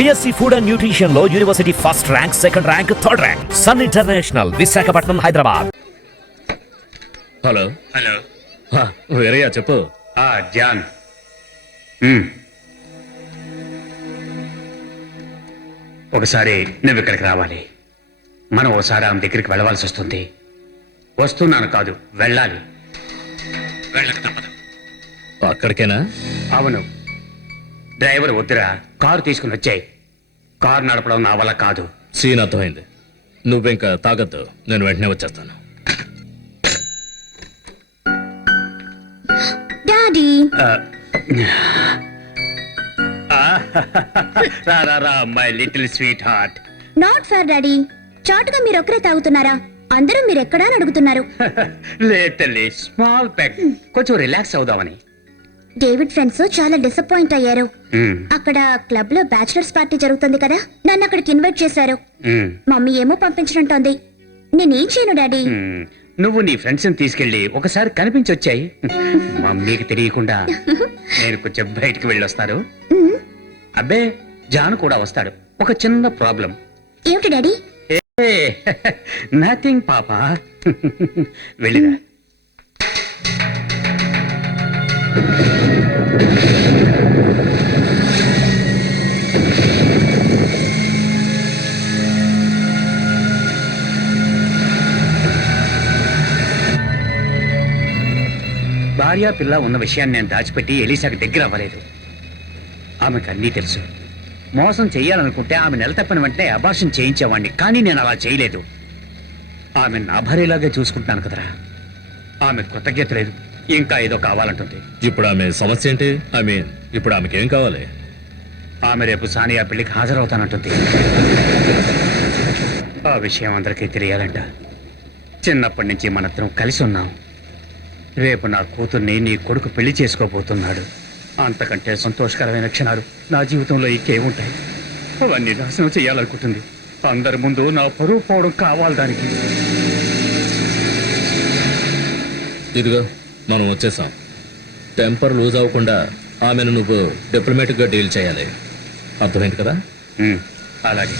BSc food and nutrition లో university first rank, second rank, third rank. Sun International, Visakhapatnam, Hyderabad. Hello hello. వేరయ్యా చెప్పు. John, ఒకసారి నువ్వు ఇక్కడికి రావాలి. మనం ఒకసారి ఆమె దగ్గరికి వెళ్ళవలసి వస్తుంది. వస్తున్నాను కాదు, వెళ్ళాలి. వెళ్ళక తప్పదు. అక్కడికేనా? అవును. డ్రైవర్ వద్దురా, కారు తీసుకుని వచ్చాయి. కారు నడపడం నా వల్ల కాదు. సీన్ అర్థమైంది. నువ్వింకా తాగద్దు, నేను వెంటనే వచ్చేస్తాను. డాడీ రా my little sweet heart. Not fair daddy. చాటుగా మీరు ఒక్కరే తాగుతున్నారా? అందరూ మీరు ఎక్కడా అని అడుగుతున్నారు. లేటల్లీ స్మాల్ పెగ్, కొంచెం రిలాక్స్ అవుదామని. డేవిడ్ ఫ్రెండ్స్ చాలా డిసప్పాయింట్ అయ్యారు. అక్కడ క్లబ్ లో బ్యాచిలర్స్ పార్టీ జరుగుతుంది కదా, నన్ను అక్కడికి ఇన్వైట్ చేశారు. మమ్మీ ఏమో పంపించడంటోంది. నేనేం చేయను డాడీ? నువ్వు నీ ఫ్రెండ్స్ ని తీసుకెళ్లి ఒకసారి కనిపించొచ్చాయి. మమ్మీకి తెలియకుండా నేను కొంచెం బయటికి వెళ్ళొస్తాను. అబ్బే, జాన్ కూడా వస్తాడు. ఒక చిన్న ప్రాబ్లం. ఏమిటి డాడీ? నథింగ్ పాపా. వెళ్ళిరా. భార్య పిల్ల ఉన్న విషయాన్ని నేను దాచిపెట్టి ఎలీసాకి దగ్గర అవ్వలేదు. ఆమెకు అన్నీ తెలుసు. మోసం చెయ్యాలనుకుంటే ఆమె నెల తప్పిన వెంటనే అబార్షన్ చేయించేవాడిని, కానీ నేను అలా చేయలేదు. ఆమె నా భార్యలాగే చూసుకుంటాను కదరా. ఆమె కృతజ్ఞత లేదు, ఇంకా ఏదో కావాలంటుంది. ఇప్పుడు ఆమె సమస్య ఏంటి? ఇప్పుడు ఆమెకి ఏం కావాలి? ఆమె రేపు సానియా పెళ్లికి హాజరవుతానంటుంది. ఆ విషయం అందరికీ తెలియాలంట. చిన్నప్పటి నుంచి మనిద్దరం కలిసి ఉన్నాం. రేపు నా కూతుర్ని నీ కొడుకు పెళ్లి చేసుకోబోతున్నాడు. అంతకంటే సంతోషకరమైన క్షణాలు నా జీవితంలో ఇంకేముంటాయి? అవన్నీ నాశనం చేయాలనుకుంటుంది. అందరి ముందు నా పరువు పోవడం కావాలి దానికి. ఇదిగో మనం వచ్చేసాం. టెంపర్ లూజ్ అవ్వకుండా ఆమెను నువ్వు డిప్లొమాటిక్గా డీల్ చేయాలి. అర్థమైంది కదా? అలాగే.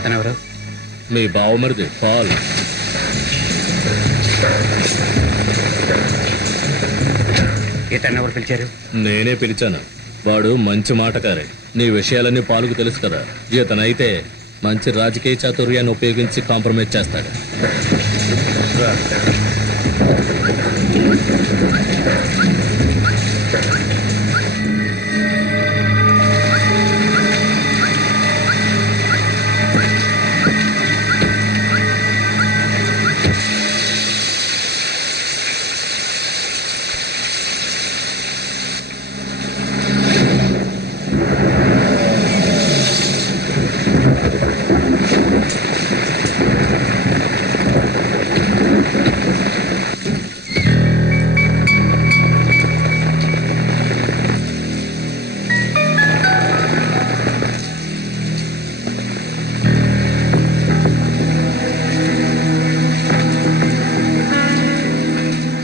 అతనెవరు? మీ బావమరిది పాల్. ఇతన్నెవరు పిలిచారు? నేనే పిలిచాను. వాడు మంచి మాటకారే. నీ విషయాలన్నీ పాలుకు తెలుసు కదా. ఇతనైతే మంచి రాజకీయ చాతుర్యాన్ని ఉపయోగించి కాంప్రమైజ్ చేస్తాడు.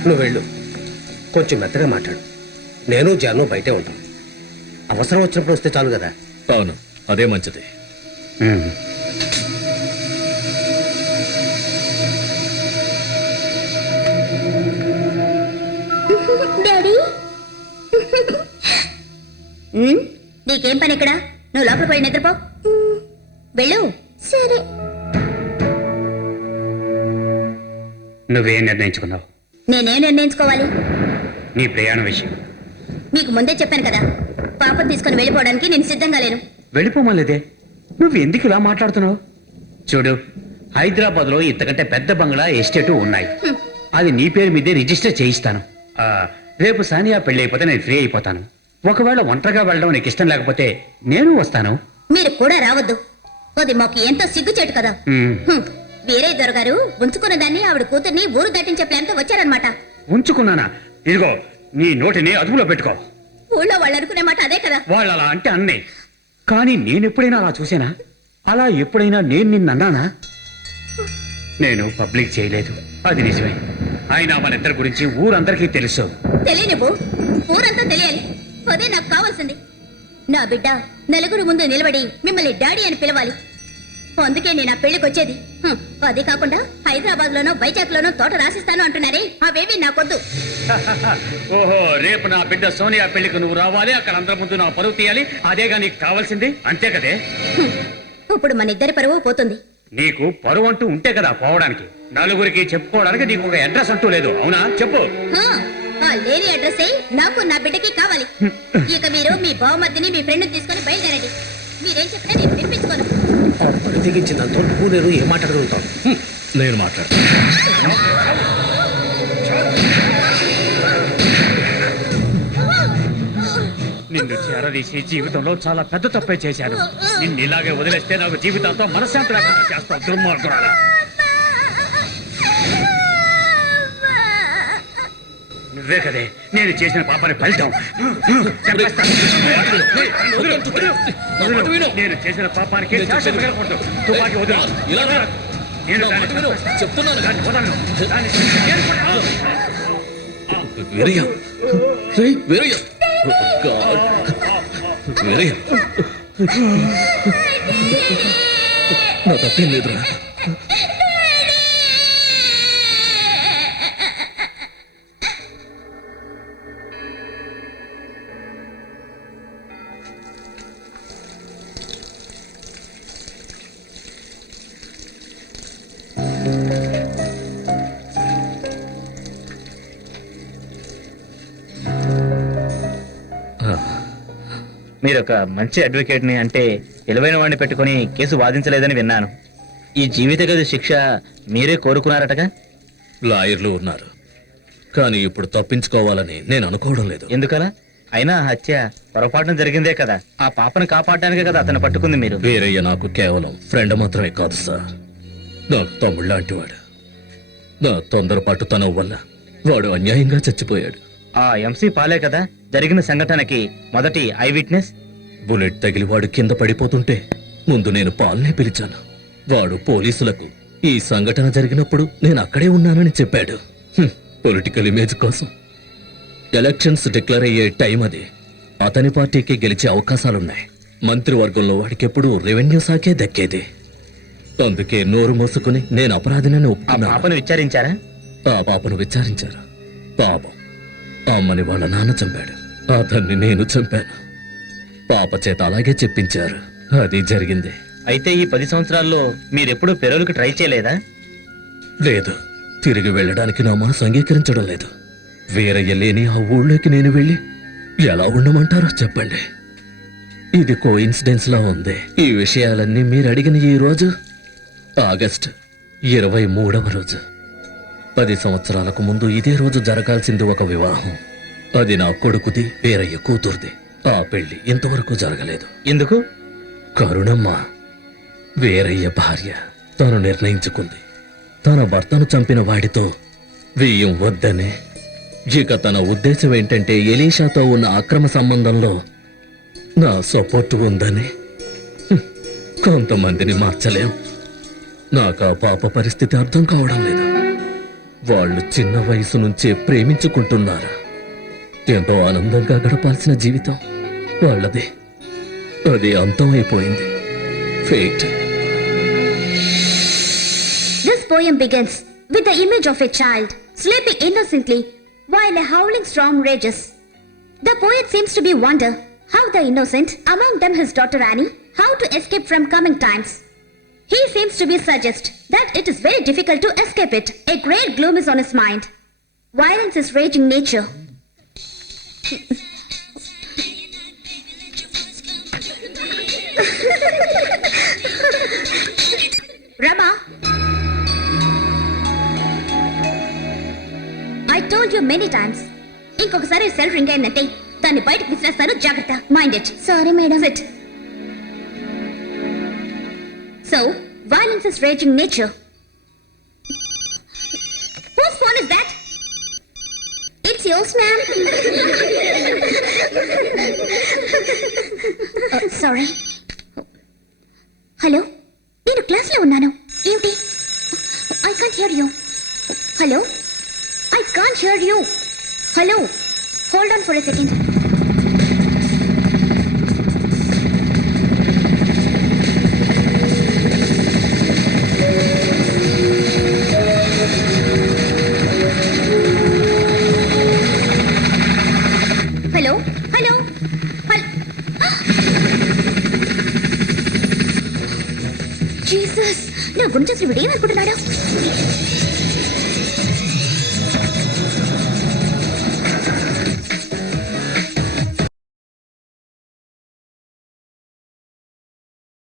నువ్వు వెళ్ళు, కొంచెం మెత్తగా మాట్లాడు. నేను జాను బయటే ఉంటాను. అవసరం వచ్చినప్పుడు వస్తే చాలు కదా. అవును, అదే మంచిది. డాడీ నీకేం పని ఇక్కడ? నువ్వు లోపలికి వెళ్ళి నిద్రపో. వెళ్ళు. సరే. నువ్వేం నిర్ణయించుకున్నావు? నేనేం నిర్ణయించుకోవాలి? నీ ప్రయాణ విషయం మీకు ముందే చెప్పాను కదా, పాపను తీసుకుని వెళ్ళిపోవడానికి నేను సిద్ధంగా లేను. వెళ్ళిపోమలేదే. నువ్వు ఎందుకు ఇలా మాట్లాడుతున్నావు? చూడు, హైదరాబాద్ లో ఇంతకంటే పెద్ద బంగ్లా, ఎస్టేటు ఉన్నాయి. అది నీ పేరు మీదే రిజిస్టర్ చేయిస్తాను. రేపు సానియా పెళ్లి అయిపోతే నేను ఫ్రీ అయిపోతాను. ఒకవేళ ఒంటరిగా వెళ్ళడం నీకు ఇష్టం లేకపోతే నేను వస్తాను. మీరు కూడా రావద్దు. అది మాకు ఎంతో సిగ్గుచేటు కదా. వీరయ్య దొరగారు ఉంచుకున్న దాన్ని, ఆవిడ కూతుర్ని ఊరు దాటించే ప్లాన్ తో వచ్చారనమాట. ఉంచుకున్నానా? ఇదిగో, నీ నోటిని అదుపులో పెట్టుకో. ఊళ్ళో వాళ్ళు అనుకునే మాట అదే కదా. వాళ్ళు అలా అంటే అన్నే, కానీ నేను ఎప్పుడైనా అలా చూసానా? అలా ఎప్పుడైనా నేను నిన్నన్నానా? నేను పబ్లిక్ చేయలేదు, అది నిజమే. ఆయన మన ఇద్దరి గురించి ఊరందరికీ తెలుసు. తెలియనివ్వు, ఊరంతా తెలియాలి. అదే నాకు కావాల్సింది. నా బిడ్డ నలుగురు ముందు నిలబడి మిమ్మల్ని డాడీ అని పిలవాలి. అందుకే నేను ఆ పెళ్లికి వచ్చేది. అదే కాకుండా హైదరాబాద్ లోనో వైజాగ్ లోనో తోట రాసిస్తాను అంటున్నారే, అవేవి నాకొద్దు. ఓహో, రేపు నా బిడ్డ సోనియా పెళ్లికి నువ్వు రావాలి, అక్కడ అందరి ముందు నా పరువు తీయాలి. అదేగా నీకు కావాల్సింది, అంతే కదే? ఇప్పుడు మన ఇద్దరి పరువు పోతుంది. నీకు పరువు అంటూ ఉంటే కదా పోవడానికి. నలుగురికి చెప్పుకోవడానికి నీకు ఒక అడ్రస్ అంటూ లేదు, అవునా? చెప్పు. ఆ లేని అడ్రస్ నాకు నా బిడ్డకి కావాలి. ఇక మీరు మీ బావమర్దిని మీ ఫ్రెండ్ తీసుకొని బయలుదేరండి. మీరేం చెప్పినా నేను వినిపించుకోను. తెగించిందంతో నువ్వు నేను ఏం మాట్లాడగలుగుతాం? నేను మాట్లాడతాను. నిన్ను చేరదీసి జీవితంలో చాలా పెద్ద తప్పే చేశాను. నిన్ను ఇలాగే వదిలేస్తే నాకు జీవితంతో మనశ్శాంతి లేకుండా చేస్తావు, దుర్మార్గురాలా. నువ్వే కదే నేను చేసిన పాపని ఫలితం. చెప్పేస్తాను. నేను చేసిన పాపానికి శాశ్వత మిగలకూడదు. తుపాకీ వదిలు. నేను దాన్ని చంపేస్తాను. చెప్తున్నాను. దాన్ని వదలను. దాన్ని నేను కూడా- వీరయ్య, రేయ్ వీరయ్య, గాడ్, వీరయ్య, నా తప్పేం లేదురా. మీరు ఒక మంచి అడ్వకేట్ని, అంటే తెలివైన వాడిని పెట్టుకుని కేసు వాదించలేదని విన్నాను. ఈ జీవిత గది శిక్ష మీరే కోరుకున్నారటగా? లాయర్లు ఉన్నారు, కానీ ఇప్పుడు తప్పించుకోవాలని నేను అనుకోవడం లేదు. ఎందుకలా? అయినా హత్య పొరపాటున జరిగిందే కదా. ఆ పాపను కాపాడడానికే కదా అతను పట్టుకుంది మీరు. వీరయ్య నాకు కేవలం ఫ్రెండ్ మాత్రమే కాదు సార్, నాకు తమ్ముడు లాంటివాడు. నా తొందరపాటుతనం వల్ల వాడు అన్యాయంగా చచ్చిపోయాడు. ఆ ఎంసీ పాలే కదా జరిగిన సంఘటనకి మొదటి ఐ విట్నెస్. బుల్లెట్ తగిలి వాడు కింద పడిపోతుంటే ముందు నేను పాల్నే పిలిచాను. వాడు పోలీసులకు ఈ సంఘటన జరిగినప్పుడు నేను అక్కడే ఉన్నానని చెప్పాడు. పొలిటికల్ ఇమేజ్ కోసం. ఎలక్షన్స్ డిక్లేర్ అయ్యే టైం అది. అతని పార్టీకి గెలిచే అవకాశాలున్నాయి. మంత్రివర్గంలో వాడికెప్పుడు రెవెన్యూ శాఖే దక్కేది. అందుకే నోరు మోసుకుని నేను అపరాధినని ఆ ఒప్పుకున్నాను. పాపను విచారించారా? ఆ పాపను విచారించారు. పాపం, అమ్మని వాళ్ళ నాన్న చంపాడు, అతన్ని నేను చంపాను. పాప చేత అలాగే చెప్పించారు. అది జరిగింది. అయితే ఈ 10 సంవత్సరాల్లో మీరెప్పుడు పెరోల్కి ట్రై చేయలేదా? లేదు, తిరిగి వెళ్ళడానికి నా మనసు అంగీకరించడం లేదు. వీరయ్య లేని ఆ ఊళ్ళోకి నేను వెళ్ళి ఎలా ఉండమంటారో చెప్పండి. ఇది కోఇన్సిడెన్స్ లా ఉంది. ఈ విషయాలన్నీ మీరు అడిగిన ఈ రోజు ఆగస్టు 23వ రోజు. 10 సంవత్సరాలకు ముందు ఇదే రోజు జరగాల్సింది ఒక వివాహం. అది నా కొడుకుది, వీరయ్య కూతురుది. ఆ పెళ్లి ఇంతవరకు జరగలేదు. ఎందుకు? కరుణమ్మ, వీరయ్య భార్య, తను నిర్ణయించుకుంది తన భర్తను చంపిన వాడితో వీయం వద్దని. ఇక తన ఉద్దేశం ఏంటంటే ఎలీషాతో ఉన్న అక్రమ సంబంధంలో నా సపోర్ట్ ఉందని. కొంతమందిని మార్చలేం. నాకు ఆ పాప పరిస్థితి అర్థం కావడం లేదు. వాళ్ళు చిన్న వయసు నుంచే ప్రేమించుకుంటున్నారు. ఎంతో ఆనందంగా గడపాల్సిన జీవితం వాళ్ళది. అది అంతమైపోయింది. Fate. This poem begins with the image of a child sleeping innocently while a howling storm rages. The poet seems to be wonder how the innocent, among them his daughter Annie, how to escape from coming times. He seems to be suggest that it is very difficult to escape it. A great gloom is on his mind. Violence is raging nature. Rama, I told you many times. ఇంకొకసారి cell ring అయిందంటే దాన్ని బయటకు విసిరేస్తాను, జాగ్రత్త. Mind it. Sorry madam. SIT. So, violence is raging nature. Whose phone is that? It's yours, ma'am. Sorry. Hello, నేను క్లాస్లో ఉన్నాను. ఏమిటి? I can't hear you. Hello, can't hear you. Hello. Hold on for a second. Hello? Hello? Jesus నా గురించి అసలు వీడేమనుకుంటున్నాడా?